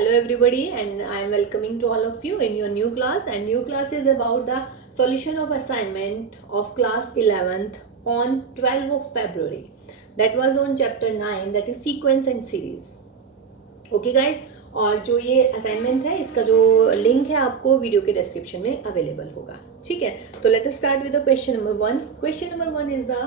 Hello everybody, and I am welcoming to all of you in your new class. And new class is about the solution of assignment of class 11th on 12th of February. That was on chapter 9, that is sequence and series. Okay guys, और जो ये assignment है इसका जो link है आपको video के description में अवेलेबल होगा. ठीक है, तो let us start with the question number 1. Question number 1 is the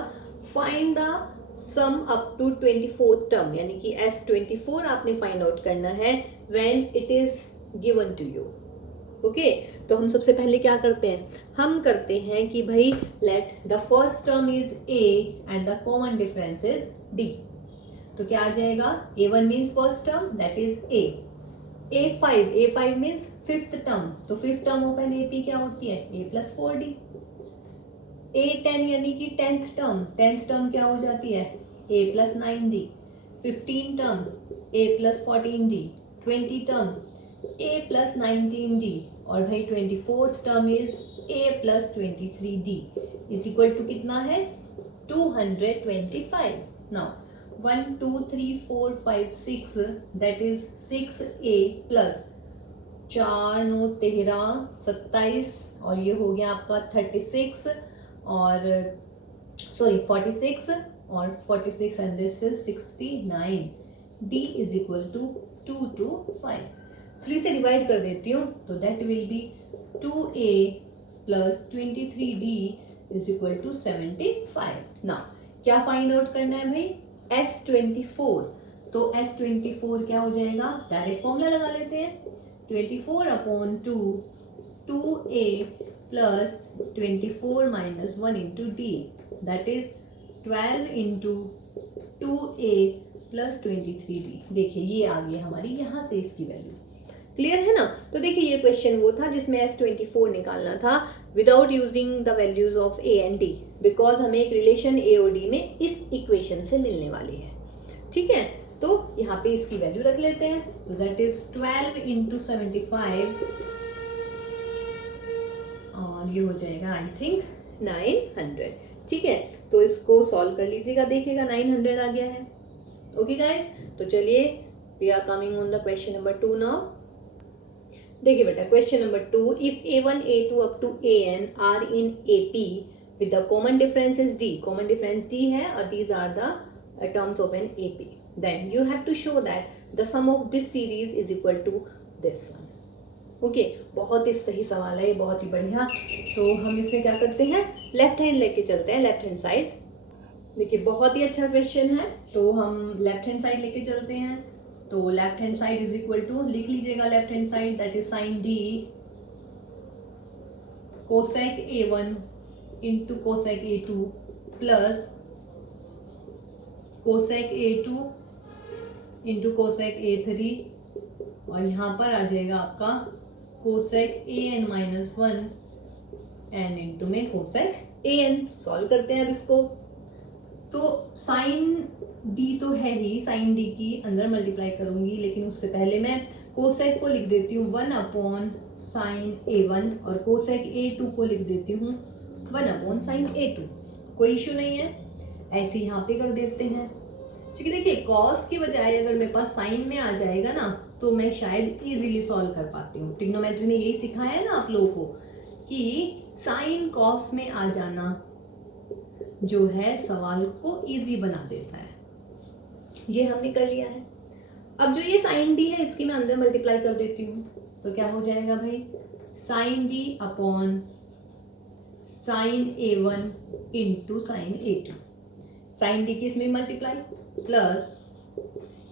find the sum up to 24 term, यानी कि S24 आपने फाइंड आउट करना है when it is given to you. Okay, तो हम सबसे पहले क्या करते हैं, हम करते हैं कि भाई let the first term is A and the common difference is D. तो क्या आ जाएगा, A1 means first term that is A. A5 means fifth term, तो fifth term of an AP क्या होती है, A प्लस 4D. A10 यानी कि टेंथ टर्म क्या हो जाती है, A plus 9D. 15 term A plus 14D. 20 term A plus 19D. और भाई 24th term is A plus 23D is equal to कितना है, 225. Now 1 2 3 4 5 6 that is 6A plus 4 9 13 27 और ये हो गया आपका 36 और सॉरी 46 और 46 and this is 69. D is equal to 2 to 5. 3 से डिवाइड कर देती हूँ तो that will be 2A plus 23D is equal to 75. Now क्या फाइंड आउट करना है भाई, S24. तो S24 क्या हो जाएगा, डायरेक्ट फॉर्मूला लगा लेते हैं. 24 upon 2 2A plus 24 minus 1 into D that is 12 into 2A plus 23D. देखिए ये आ गई हमारी यहाँ से इसकी वैल्यू. क्लियर है ना. तो देखिए ये क्वेश्चन वो था जिसमें S24 निकालना था without using the values of A and D, because हमें एक रिलेशन A और D में इस इक्वेशन से मिलने वाली है. ठीक है, तो यहाँ पे इसकी वैल्यू रख लेते हैं. तो दैट इज 12 इंटू 75 और ये हो जाएगा आई थिंक 900. ठीक है, तो इसको सॉल्व कर लीजिएगा, देखिएगा 900 आ गया है. ओके गाइज, तो चलिए we are coming on the question number 2 now. देखिए बेटा question number 2, if A1 A2 up to AN are in AP with the common difference is D. Common difference D है और these are the terms of an AP. Then you have to show that the sum of this series is equal to this one. Okay, बहुत ही सही सवाल है ये, बहुत ही बढ़िया. तो हम इसमें क्या करते हैं, लेफ्ट हैंड लेके चलते हैं, लेफ्ट हैंड साइड. देखिए बहुत ही अच्छा क्वेश्चन है, तो हम लेफ्ट हैंड साइड लेके चलते हैं. तो left hand side is equal to, लिख लीजिएगा left hand side that is sine D cosec A1 into cosec A2 plus cosec A2 into cosec A3 और यहाँ पर आ जाएगा आपका cosec AN minus 1 n into में कोसेक AN. सॉल्व करते हैं अब इसको. तो साइन D तो है ही, साइन D की अंदर मल्टीप्लाई करूंगी, लेकिन उससे पहले मैं कोसेक को लिख देती हूँ 1 अपॉन साइन A1 और कोसेक A2 को लिख देती हूँ 1 अपॉन साइन A2. कोई इश्यू नहीं है, ऐसे यहाँ पे कर देते हैं. क्योंकि देखिए कॉस की बजाय अगर मेरे पास साइन में आ जाएगा ना तो मैं शायद इजीली सॉल्व कर पाती हूँ. ट्रिग्नोमेट्री में यही सिखाया है ना आप लोगों को कि साइन कॉस में आ जाना जो है सवाल को इजी बना देता है. ये हमने कर लिया है. अब जो ये साइन D है इसकी मैं अंदर मल्टीप्लाई कर देती हूँ, तो क्या हो जाएगा भाई, sine D upon sine A1 into sine A2. Sine D की इसमें मल्टीप्लाई प्लस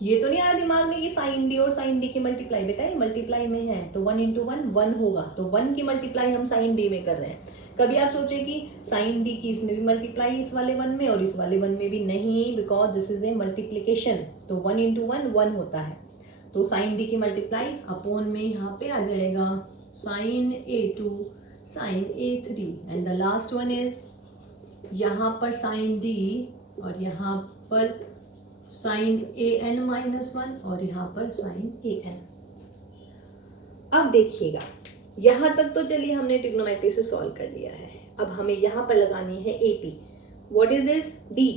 ये तो नहीं आया दिमाग में कि साइन D और साइन D की मल्टीप्लाई, बेटा ये मल्टीप्लाई में है तो 1 इंटू 1 होगा, तो 1 की मल्टीप्लाई हम साइन D में कर रहे हैं. कभी आप सोचे कि साइन D की इसमें भी मल्टीप्लाई इस वाले 1 में और इस वाले 1 में भी, नहीं, because this is a multiplication. तो 1 इंटू 1 होता है. तो साइन D की मल्टीप्लाई अपॉन में यहाँ पे आ जाएगा sine A2 sine A3 and the last one is यहाँ पर साइन D और यहाँ पर साइन AN माइनस 1 और यहाँ पर साइन AN. अब देखिएगा यहाँ तक तो चलिए हमने ट्रिग्नोमेट्री से सॉल्व कर लिया है. अब हमें यहाँ पर लगानी है AP. What is this D?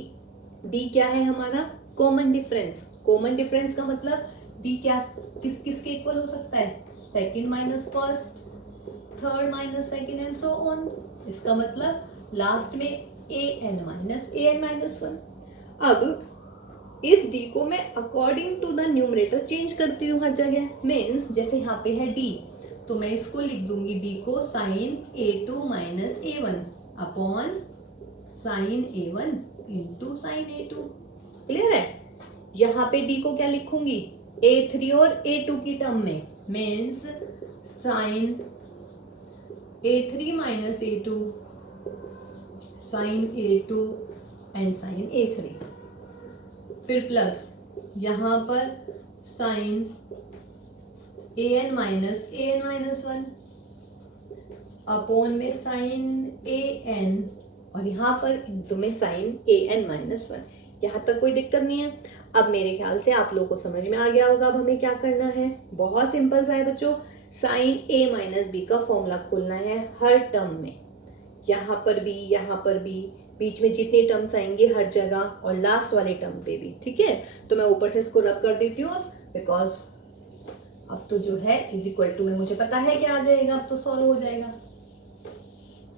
D क्या है हमारा, कॉमन डिफरेंस. कॉमन डिफरेंस का मतलब डी क्या किसके इक्वल हो सकता है, second minus first, third minus second and so on. इसका मतलब लास्ट में an माइनस 1। अब इस d को मैं according to the numerator change करती हूँ हर जगह। मीन्स जैसे यहाँ पे है d, तो मैं इसको लिख दूंगी d को sine a2 minus a1 upon sine a1 into sine a2। Clear है? यहाँ पे d को क्या लिखूंगी, a3 और a2 की टर्म में। Means sine a3 minus a2 sine a2 and sine a3। फिर प्लस यहाँ पर साइन an माइनस 1 अपॉन में साइन an और यहाँ पर इंटू में साइन an माइनस 1। यहाँ तक कोई दिक्कत नहीं है। अब मेरे ख्याल से आप लोगों को समझ में आ गया होगा अब हमें क्या करना है। बहुत सिंपल सा है बच्चों, साइन a माइनस b का फॉर्मूला खोलना है हर टर्म में, यहाँ पर भी, यहाँ पर भी, बीच में जितने टर्म्स आएंगे हर जगह और लास्ट वाले टर्म पे भी। ठीक है, तो मैं ऊपर से इसको रब कर देती हूँ बिकॉज अब तो जो है इज इक्वल टू में मुझे पता है क्या आ जाएगा, अब तो सॉल्व हो जाएगा।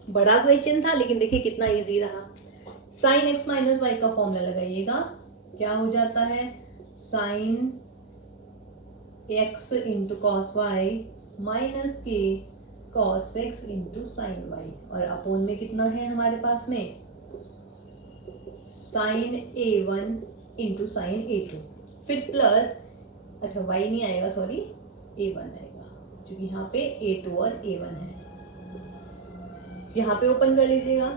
बड़ा क्वेश्चन था लेकिन देखिए कितना इजी रहा। साइन x माइनस वाई का फॉर्मूला लगाइएगा, क्या हो जाता है, sine x into cos y minus के cos x into sine y और अपोन में कितना है हमारे पास में, sine a1 into sine a2। फिर प्लस, अच्छा y नहीं आएगा, सॉरी a1 आएगा क्योंकि यहाँ पे a2 और a1 है। यहाँ पे ओपन कर लीजिएगा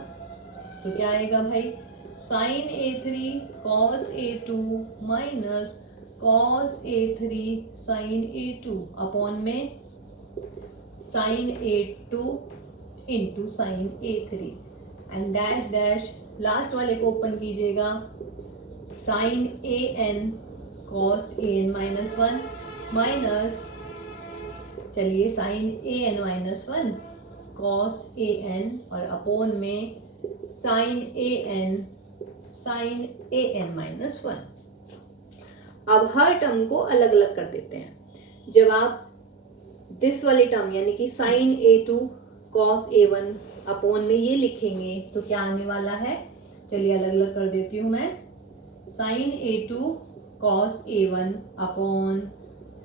तो क्या आएगा भाई, sine a3 cos a2 minus cos a3 sine a2 upon में sine a2 into sine a3 and dash dash last वाले को ओपन कीजिएगा, sine an cos an minus 1 minus, चलिए sine an minus 1 cos an और upon में sine an minus 1। अब हर term को अलग अलग कर देते हैं। जब आप दिस वाली टर्म यानी कि sign a2 cos a1 upon में ये लिखेंगे तो क्या आने वाला है, चलिए अलग अलग कर देती हूँ मैं, sine a2 cos a1 upon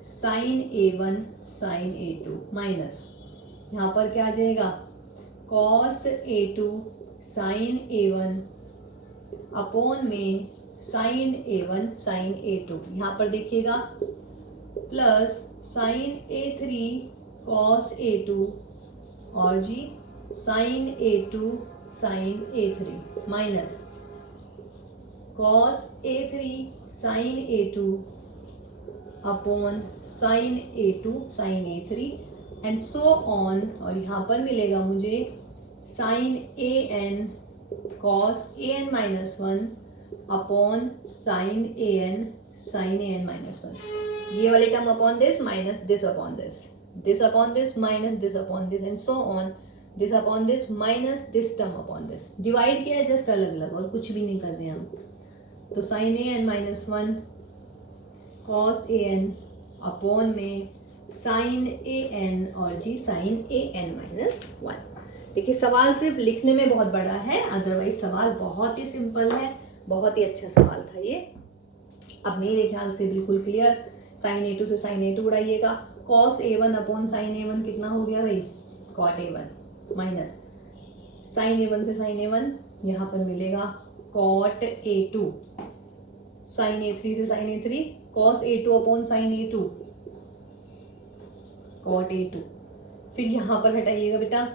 sine a1 sine a2 minus यहाँ पर क्या आ जाएगा, cos a2 sine a1 upon में साइन a1 साइन a2। यहाँ पर देखिएगा plus sign a3 cos a2 और जी sine a2 sine a3 minus cos a3 sine a2 upon sine a2 sine a3 and so on. और यहाँ पर मिलेगा मुझे sine an cos an minus 1 upon sine an minus 1। ये वाले term upon this minus this upon this upon this minus this upon this and so on, this upon this minus this term upon this. Divide किया है just अलग अलग और कुछ भी नहीं कर रहे हम। तो sine an minus 1 cos an upon में साइन an और जी साइन an माइनस 1। देखिए सवाल सिर्फ लिखने में बहुत बड़ा है, अदरवाइज सवाल बहुत ही सिंपल है, बहुत ही अच्छा सवाल था ये। अब मेरे ख्याल से बिल्कुल क्लियर, साइन a2 से साइन a2 उड़ाइएगा, cos a1 upon sine a1 कितना हो गया भाई, cot a1 minus sign a1 से साइन a1 यहाँ पर मिलेगा कॉट a2, साइन a3 से sine a3 cos a2 upon sine a2 cot a2। फिर यहाँ पर हटाइएगा बेटा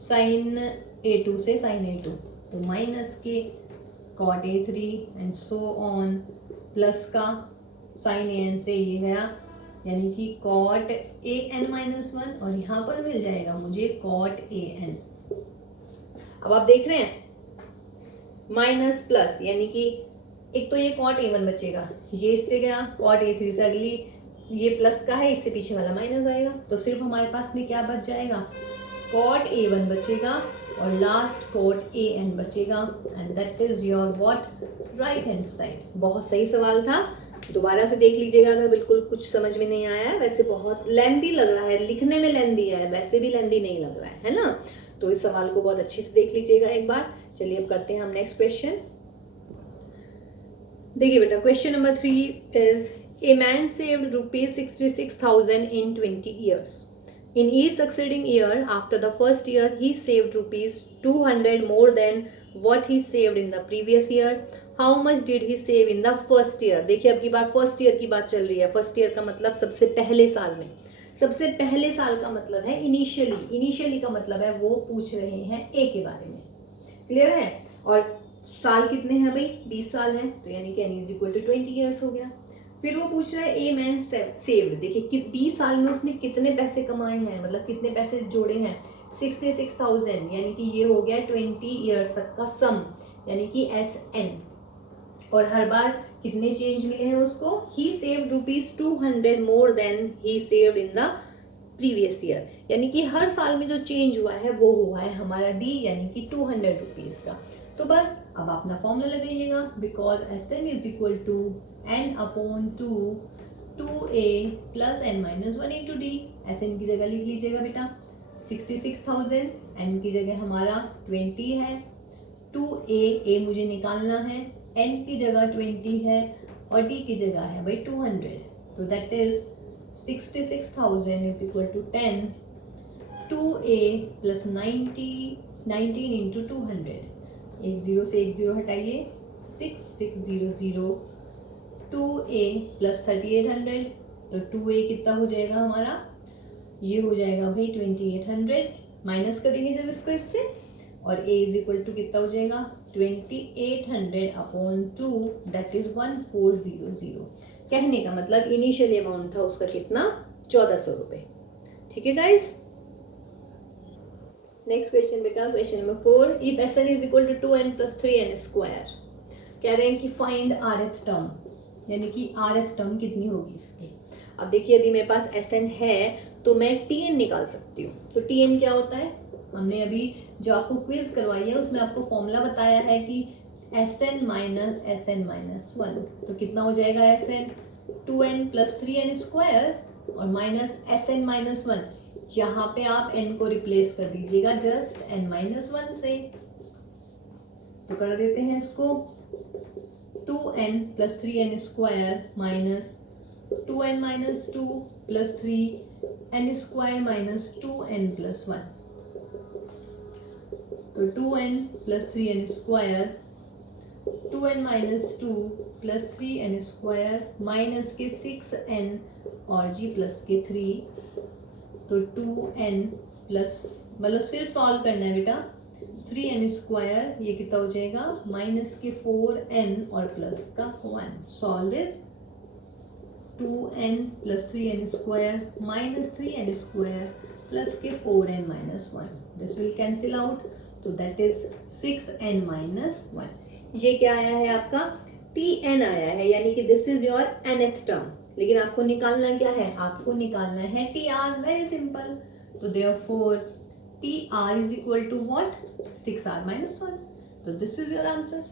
साइन a2 से साइन a2 तो माइनस के cot a3 and so on, plus का साइन an से ये गया यानी कि कॉट an माइनस 1 और यहाँ पर मिल जाएगा मुझे कॉट an। अब आप देख रहे हैं माइनस प्लस यानी कि एक तो ये कॉट a1 बचेगा, ये इससे गया कॉट a3 से, अगली ये प्लस का है इससे पीछे वाला माइनस आएगा, तो सिर्फ हमारे पास में क्या बच जाएगा, कॉट a1 बचेगा और लास्ट कॉट an बचेगा and that is your what, right hand side. बहुत सही सवाल था, दोबारा से देख लीजिएगा अगर बिल्कुल कुछ समझ में नहीं आया है। वैसे बहुत लेंदी लग रहा है, लिखने में लेंदी है, वैसे भी लेंदी नहीं लग रहा है ना। तो इस सवाल को बहुत अच्छे से देख लीजिएगा एक बार। चलिए अब करते हैं हम नेक्स्ट क्वेश्चन। देखिए बेटा, question number 3 is a man saved ₹66,000 in 20 years. In each succeeding year after the first year, he saved ₹200 more than what he saved in the previous year. How much did he save in the first year? देखिए अब की बार first year की बात चल रही है। First year का मतलब सबसे पहले साल में। सबसे पहले साल का मतलब है इनिशियली। इनिशियली का मतलब है वो पूछ रहे हैं ए के बारे में। क्लियर है? और साल कितने हैं भाई? 20 साल हैं, तो यानी कि n is equal to 20 years हो गया। फिर वो पूछ रहा है ए मैन सेव्ड। देखिए 20 साल में उसने कितने पैसे कमाए हैं, मतलब कितने पैसे जोड़े हैं? 66,000, यानी कि ये हो गया 20 ईयर्स तक का सम, यानी कि SN। और हर बार कितने चेंज मिले हैं उसको? He saved ₹200 more than he saved in the previous year, यानी कि हर साल में जो चेंज हुआ है वो हुआ है हमारा डी, यानी कि 200 रुपीज का। तो बस अब अपना फॉर्मूला लगाइएगा, because SN is equal to n/2 2a प्लस n-1 इंटू डी। SN की जगह लिख लीजिएगा बेटा 66,000, n की जगह हमारा 20 है, 2a मुझे निकालना है, n की जगह 20 है और d की जगह है भाई 200। तो that is 66,000 is equal to 10, 2a plus 19 into 200। एक जीरो से एक जीरो हटाइए, 6600, 2a प्लस 3800, तो 2a कितना हो जाएगा हमारा? ये हो जाएगा भाई 2800। माइनस करेंगे जब इसको इससे, और a इज इक्वल टू कितना हो जाएगा? 2800/2, दैट इज 1400। कहने का मतलब इनिशियल अमाउंट था उसका कितना? 1400 रुपए। ठीक है गाइज। नेक्स्ट क्वेश्चन बेटा, question number 4, if SN is equal to 2n plus 3n square. कह रहे हैं कि फाइंड rth टर्म, यानी कि rth टर्म कितनी होगी इसकी। अब देखिए यदि मेरे पास SN है तो मैं TN निकाल सकती हूँ। तो TN क्या होता है? हमने अभी जो आपको क्विज करवाई है उसमें आपको फॉर्मूला बताया है कि SN माइनस SN-1, तो कितना हो जाएगा SN? 2n plus 3n square और माइनस SN-1। यहाँ पे आप n को रिप्लेस कर दीजिएगा जस्ट n-1 से। तो कर देते हैं इसको 2n plus 3n square minus 2n-2 plus 3n square minus 2n plus 1। तो 2n plus 3n square 2n-2 plus 3n square minus के 6n और g प्लस के 3, तो 2n प्लस, मतलब सिर्फ सॉल्व करना है बेटा, 3n स्क्वायर ये कितना हो जाएगा? माइनस के 4n और प्लस का 1। Solve this, 2n plus 3n square minus 3n square plus के 4n minus 1, this will cancel out, तो दैट इज 6n माइनस 1। ये क्या आया है आपका? TN आया है, यानी कि this is your nth term. लेकिन आपको निकालना क्या है? आपको निकालना है TR, वेरी सिंपल। तो therefore TR is equal to what? 6r-1। तो दिस इज योर आंसर,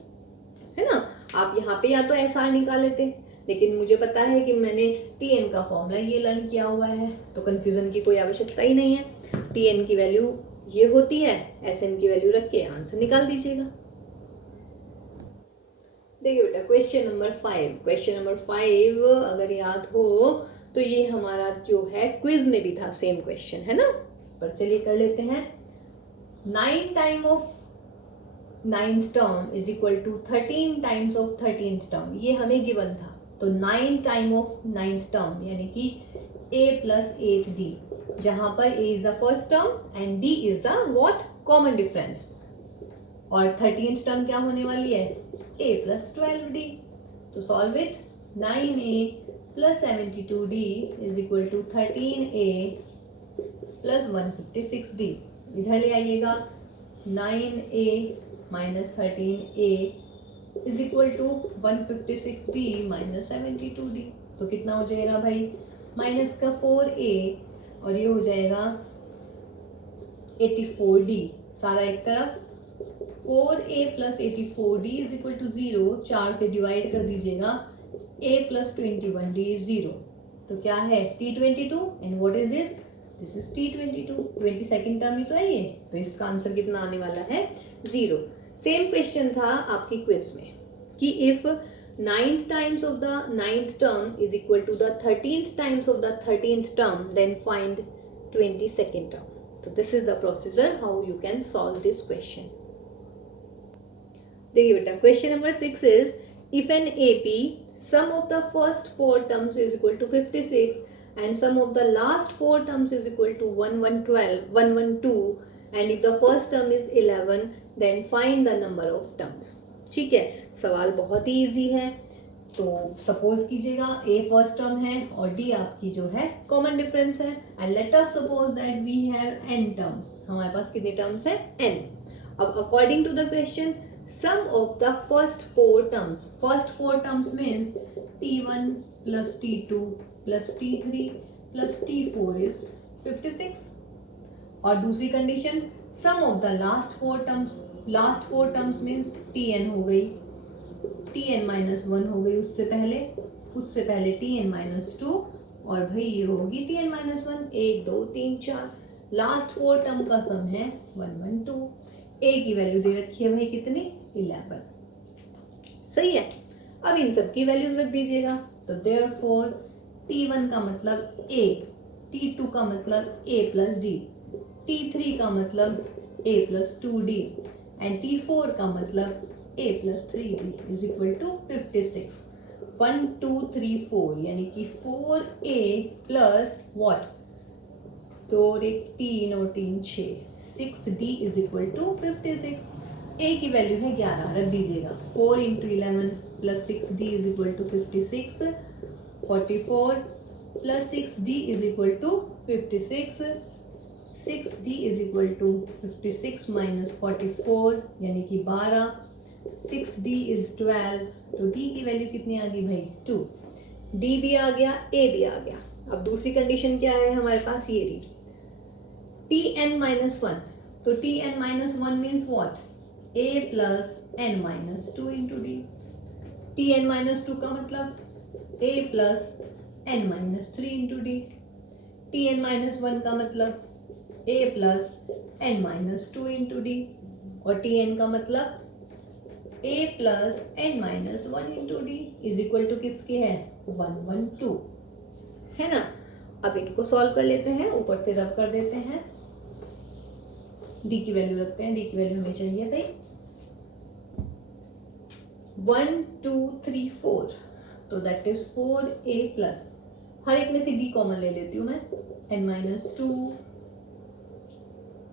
है ना। आप यहाँ पे या तो SR निकाल लेते, लेकिन मुझे पता है कि मैंने TN का फॉर्मूला ये लर्न किया हुआ है, तो कंफ्यूजन की कोई आवश्यकता ही नहीं है। TN की वैल्यू ये होती है, SN की वैल्यू रख के आंसर निकाल दीजिएगा। देखिए बेटा, क्वेश्चन नंबर 5। क्वेश्चन नंबर 5 अगर याद हो तो ये हमारा जो है क्विज में भी था, सेम क्वेश्चन है ना। पर चलिए कर लेते हैं। 9 time of 9th term is equal to 13 times of 13th term, ये हमें गिवन था। तो 9 टाइम ऑफ 9th टर्म यानी कि a प्लस 8d, जहां पर a is the first term and d is the what? Common difference. और 13th term क्या होने वाली है? a plus 12d। तो solve it, 9a plus 72d is equal to 13a plus 156d। इधर ले आइएगा, 9a minus 13a is equal to 156d minus 72d। तो कितना हो जाएगा भाई? माइनस का 4a और ये हो जाएगा 84d। सारा एक तरफ, 4a plus 84d is equal to 0, 4 से डिवाइड कर दीजिएगा, a plus 21d is 0. तो क्या है t22 and what is this? This is t22. 22nd term ही तो है ये, तो इसका आंसर कितना आने वाला है? 0. सेम क्वेश्चन था आपकी क्विज में कि if 9th times of the 9th term is equal to the 13th times of the 13th term, then find 22nd term. So this is the procedure how you can solve this question. देखिए बेटा, question number 6 is if an AP sum of the first 4 terms is equal to 56 and sum of the last 4 terms is equal to 112 and if the first term is 11 then find the number of terms. ठीक है, सवाल बहुत ही easy है. तो suppose कीजिएगा a first term है और d आपकी जो है कॉमन डिफरेंस है and let us suppose that we have n terms. हमारे पास कितने टर्म्स है? n. अब according to the question sum of the first 4 terms, first 4 terms means t1 plus t2 plus t3 plus t4 is 56. और दूसरी condition sum of the last 4 terms, last 4 terms means tn हो गई, tn minus 1 हो गई उससे पहले tn minus 2 और भाई ये होगी tn माइनस 1. 1 2 3 4 लास्ट 4 टर्म का सम है 112. a की वैल्यू दे रखी है भाई कितनी? 11. सही है. अब इन सब की वैल्यूज रख दीजिएगा. तो देयरफॉर t1 का मतलब a, t2 का मतलब a प्लस d, t3 का मतलब a plus 2d and t4 का मतलब a plus 3d is equal to 56. 1 2 3 4 यानी कि 4a प्लस वॉट? 2 1 3 और 3 6, 6d is equal to 56. a की वैल्यू है 11, रख दीजिएगा. 4 into 11 plus 6d is equal to 56. 44 plus 6d is equal to 56. 6d is equal to 56 minus 44 यानी कि 12. 6d is 12. तो d की वैल्यू कितनी आ गई भाई? 2. d भी आ गया, a भी आ गया. अब दूसरी कंडीशन क्या है हमारे पास? ये रही tn माइनस 1. तो tn minus 1 means what? a plus n minus 2 into d. tn minus 2 का मतलब a plus n minus 3 into d. tn minus 1 का मतलब a plus n minus 2 into d. और tn का मतलब a plus n minus 1 into D is equal to किसके है? 112 है ना. अब इनको सॉल्व कर लेते हैं, ऊपर से रब कर देते हैं. d की वैल्यू रखते हैं. d की वैल्यू हमें चाहिए भाई 1 2 3 4. तो दैट इज 4a प्लस, हर एक में से d कॉमन ले लेती हूँ मैं, n माइनस 2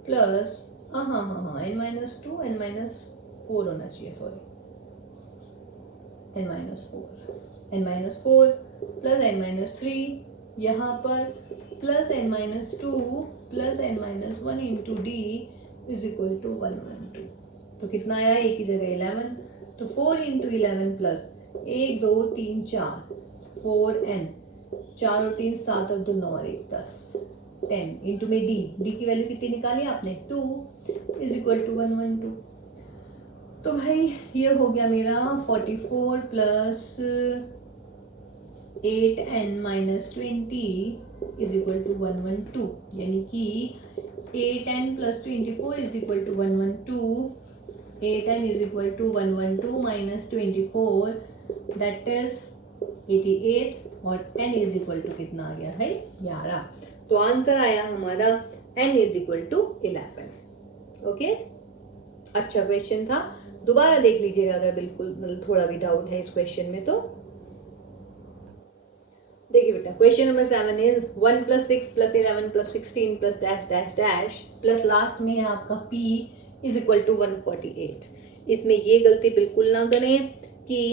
प्लस हाँ n माइनस 2 n माइनस 4 होना चाहिए, sorry n minus 4 plus n minus 3 यहाँ पर plus n minus 2 plus n minus 1 into D is equal to 112. तो कितना आया? एक की जगह 11. तो 4 इंटू 11 प्लस 1 2 3 4 4n, 4 और 3 7 और 2 9 और 1 10 10 इंटू में डी की वैल्यू कितनी निकाली आपने? 2 इज इक्वल टू 112. तो भाई ये हो गया मेरा 44 plus 8n minus 20 is equal to 112. यानी कि 8n plus 24 is equal to 112. 8n is equal to 112 minus 24 that is 88 और n इज इक्वल टू कितना आ गया है? 11. तो आंसर आया हमारा n is equal to 11. Okay, अच्छा क्वेश्चन था. दोबारा देख लीजिएगा अगर बिल्कुल मतलब थोड़ा भी डाउट है इस क्वेश्चन में. तो देखिए बेटा, question number 7 is 1 plus 6 plus 11 plus 16 plus dash dash dash plus last में है आपका p इज इक्वल टू 148. इसमें ये गलती बिल्कुल ना करें कि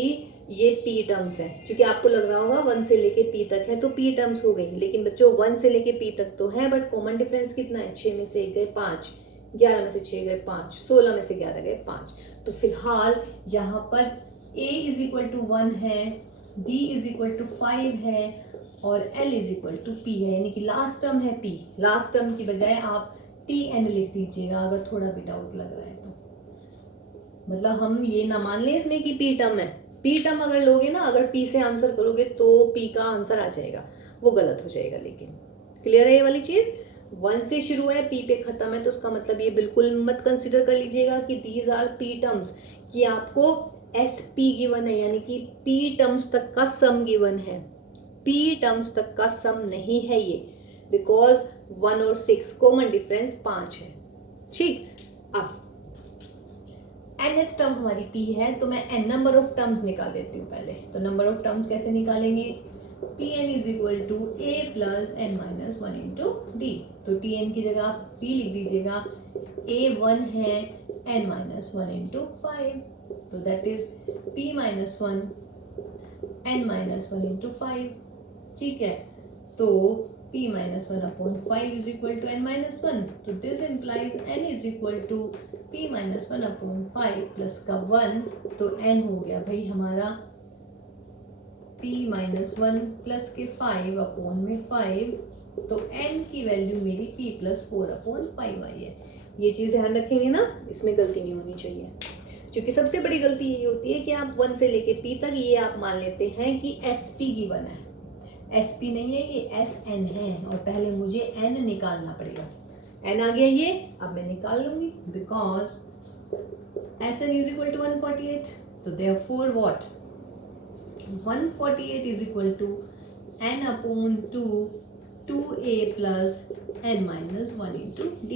ये p टर्म्स है, क्योंकि आपको लग रहा होगा 1 से लेके p तक है तो p टर्म्स हो गई. लेकिन बच्चों 1 से लेके p तक तो है, बट कॉमन डिफरेंस कितना है? 6 में से 1 गए 5, 11 में से 6 गए 5, 16 में से 11 गए 5. तो फिलहाल यहाँ पर a इज इक्वल टू 1 है, b इज इक्वल टू 5 है और l is equal to p है. यानी कि लास्ट टर्म है p. लास्ट टर्म की बजाय आप tn लिख दीजिएगा अगर थोड़ा भी डाउट लग रहा है तो. मतलब हम ये ना मान लें इसमें कि p टर्म है, पी टर्म अगर लोगे ना, अगर पी से आंसर करोगे तो पी का आंसर आ जाएगा, वो गलत हो जाएगा। लेकिन क्लियर है ये वाली चीज? 1 से शुरू है, पी पे खत्म है, तो उसका मतलब ये बिल्कुल मत कंसिडर कर लीजिएगा कि दीज आर पी टर्म्स, कि आपको एस पी गिवन है, यानी कि पी टर्म्स तक का सम गिवन है। पी टर्म्स तक का सम नहीं है ये, बिकॉज 1 और 6 कॉमन डिफरेंस 5 है। ठीक, अब nth टर्म हमारी p है, तो मैं n नंबर ऑफ टर्म्स निकाल लेती हूँ पहले। तो नंबर ऑफ टर्म्स कैसे निकालेंगे? tn is equal to a plus n minus 1 into D. तो tn की जगह आप p लिख दीजिएगा, a 1 है, n माइनस 1 इंटू 5, तो that is p minus 1 n minus 1 into 5। ठीक है, तो p minus 1 upon 5 is equal to n minus 1, तो this implies n is equal to p minus 1 upon 5 plus का 1, तो n हो गया भाई हमारा p माइनस 1 प्लस के 5 अपॉन में 5, तो n की वैल्यू मेरी p प्लस 4 अपॉन 5 आई है। ये चीज़ ध्यान रखेंगे ना, इसमें गलती नहीं होनी चाहिए। क्योंकि सबसे बड़ी गलती ये होती है कि आप 1 से लेके p तक ये आप मान लेते हैं कि sp गिवन है। sp नहीं है, ये sn है, और पहले मुझे n निकालना पड़ेगा। n आ गया ये, अब मैं निकाल लूंगी, because sn is equal to 148, तो therefore what 148 is equal to n upon 2a plus n minus 1 into d,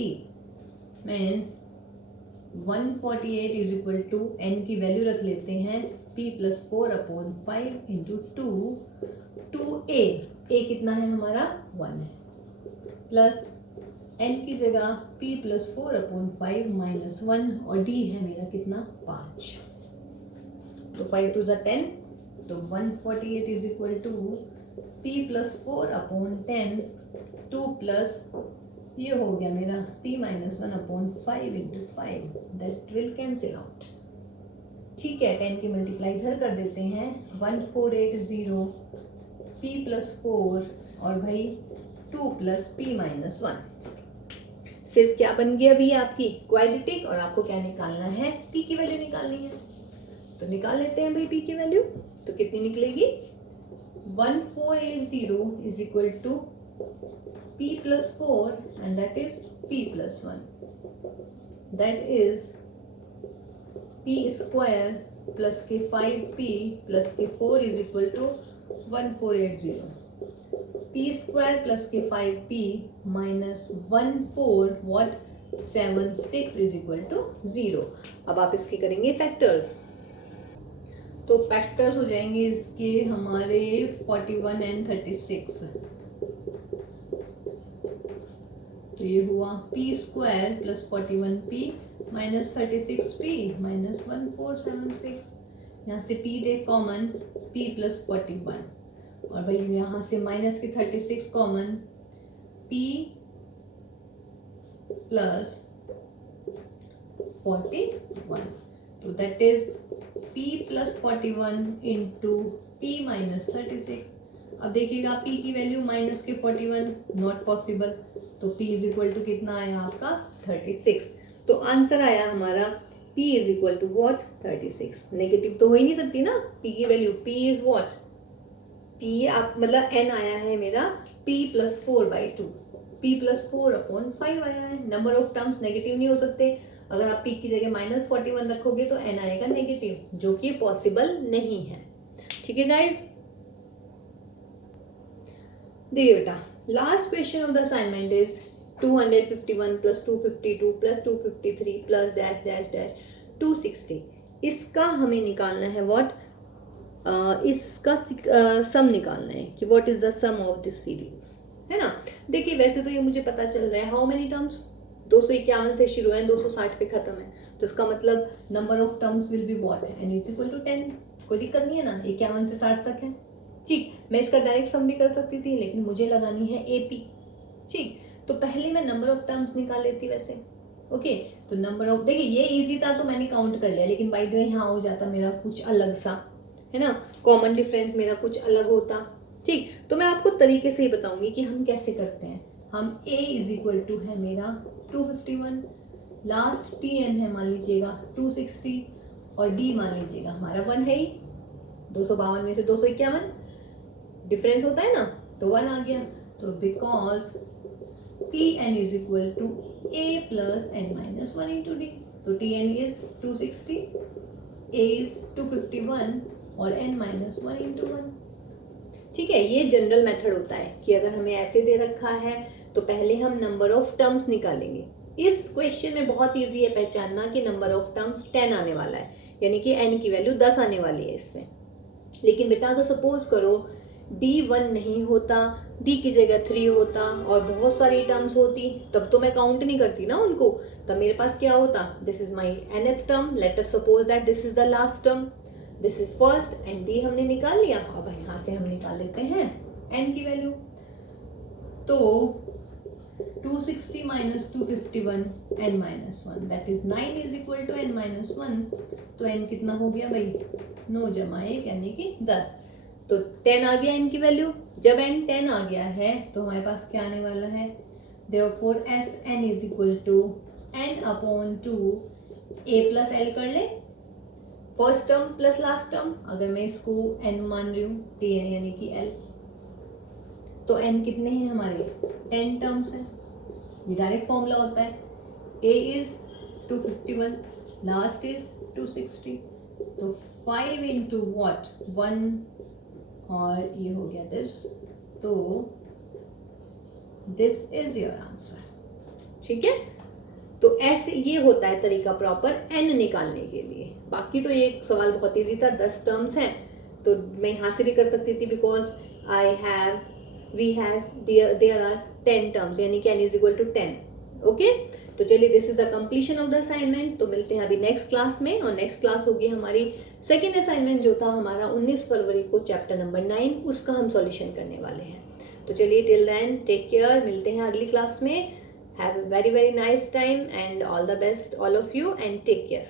means 148 is equal to n की वैल्यू रख लेते हैं p plus 4 upon 5 into 2a, a कितना है हमारा 1 है, प्लस n की जगह p plus 4 upon 5 minus 1, और d है मेरा कितना 5, तो 5 to the 10, तो 148 is equal to p plus 4 upon 10, 2 plus ये हो गया मेरा p minus 1 upon 5 into 5, that will cancel out। ठीक है, 10 की मल्टीप्लाई इधर कर देते हैं, 1480 p plus 4 और भाई 2 plus p minus 1। सिर्फ क्या बन गया अभी आपकी क्वाड्रेटिक, और आपको क्या निकालना है? p की वैल्यू निकालनी है, तो निकाल लेते हैं भाई p की वैल्यू। तो कितनी निकलेगी? 1480 is equal to p plus 4 and that is p plus 1, that is p square plus के 5p प्लस के 4 is equal to 1480, p square plus के 5p minus 1476 is equal to 0। अब आप इसके करेंगे फैक्टर्स, तो फैक्टर्स हो जाएंगे इसके हमारे 41 एंड 36, तो ये हुआ p square plus 41p minus 36p minus 1476, यहाँ से p दे कॉमन p प्लस 41, और भाई यहाँ से माइनस के 36 कॉमन p प्लस 41, तो that is p plus 41 into p minus 36। अब देखिएगा p की वैल्यू माइनस के 41 नॉट पॉसिबल, तो p इज इक्वल टू कितना आया आपका 36, तो आंसर आया हमारा p is equal to what 36। Negative तो हो ही नहीं सकती ना p की वैल्यू, p इज वॉट p आप मतलब n आया है मेरा p plus 4/2, p plus 4 upon 5 आया है। नंबर ऑफ टर्म्स नेगेटिव नहीं हो सकते, अगर आप p की जगह माइनस 41 रखोगे तो n आएगा नेगेटिव, जो कि पॉसिबल नहीं है। ठीक है गाइस, देखिए बेटा, last question of the assignment is 251 plus 252 plus 253 plus dash dash dash 260। इसका हमें निकालना है व्हाट, इसका सम निकालना है कि what is the sum of this series, है ना। देखिए वैसे तो ये मुझे पता चल रहा है हाउ मेनी टर्म्स, 251 से शुरू है, 260 पे खत्म है, तो इसका मतलब number of terms will be what है, n इज इक्वल टू 10। कोई दिक्कत नहीं है ना, 51 से 60 तक है। ठीक, मैं इसका डायरेक्ट सम भी कर सकती थी, लेकिन मुझे लगानी है AP। ठीक, तो पहले मैं नंबर ऑफ टर्म्स निकाल लेती वैसे। ओके, तो नंबर ऑफ, देखिए ये इजी था तो मैंने काउंट कर लिया, लेकिन बाय द वे यहाँ हो जाता मेरा कुछ अलग सा, है ना, कॉमन डिफरेंस मेरा कुछ अलग होता। ठीक, तो मैं आपको तरीके से ही बताऊंगी कि हम कैसे करते हैं। हम a इज इक्वल टू है मेरा 251, लास्ट tn है मान लीजिएगा 260, और d मान लीजिएगा हमारा 1 है ही, 252 में से 251 डिफरेंस होता है ना, तो 1 आ गया। तो because T N is equal to A plus N minus 1 into D, तो T N is 260, A is 251 और एन माइनस 1 इंटू 1। ठीक है, ये जनरल मेथड होता है कि अगर हमें ऐसे दे रखा है तो पहले हम नंबर ऑफ टर्म्स निकालेंगे। इस क्वेश्चन में बहुत इजी है पहचानना कि नंबर ऑफ टर्म्स 10 आने वाला है, यानी कि n की वैल्यू 10 आने वाली है इसमें। लेकिन बेटा अगर सपोज करो d 1 नहीं होता, d की जगह 3 होता और बहुत सारी टर्म्स होती, तब तो मैं काउंट नहीं करती ना उनको। तब मेरे पास क्या होता, this is my nth term, late us suppose that this is the last term, this is first and d हमने निकाल लिया। अब यहाँ से हम निकाल लेते हैं n की वैल्यू। तो 260 minus 251 n minus 1 that is 9 is equal to n minus 1। तो n कितना हो गया भाई, 9 जमा 1 यानी कि 10। तो 10 आ गया n की वैल्यू। जब n 10 आ गया है तो हमारे पास क्या आने वाला है, therefore Sn is equal to n upon 2 a plus l कर ले, first term plus last term. अगर मैं इसको n मान रही हूँ tn यानी कि l, तो n कितने हैं हमारे, 10 टर्म्स हैं। ये डायरेक्ट फॉर्मूला होता है, a इज 251, लास्ट इज 260, तो 5 इंटू वॉट 1 और ये हो गया दिस, तो दिस इज योर आंसर। ठीक है, तो ऐसे ये होता है तरीका प्रॉपर n निकालने के लिए। बाकी तो ये सवाल बहुत इजी था, 10 टर्म्स हैं तो मैं यहाँ से भी कर सकती थी, बिकॉज देयर आर 10 टर्म्स यानी कि n is equal to 10। Okay, तो चलिए this is the completion of the assignment. तो मिलते हैं अभी नेक्स्ट क्लास में, और नेक्स्ट क्लास होगी हमारी सेकेंड असाइनमेंट जो था हमारा 19 फरवरी को चैप्टर नंबर 9, उसका हम सॉल्यूशन करने वाले हैं। तो चलिए टिल देन टेक केयर, मिलते हैं अगली क्लास में। Have a very very nice time and all the best all of you and take care.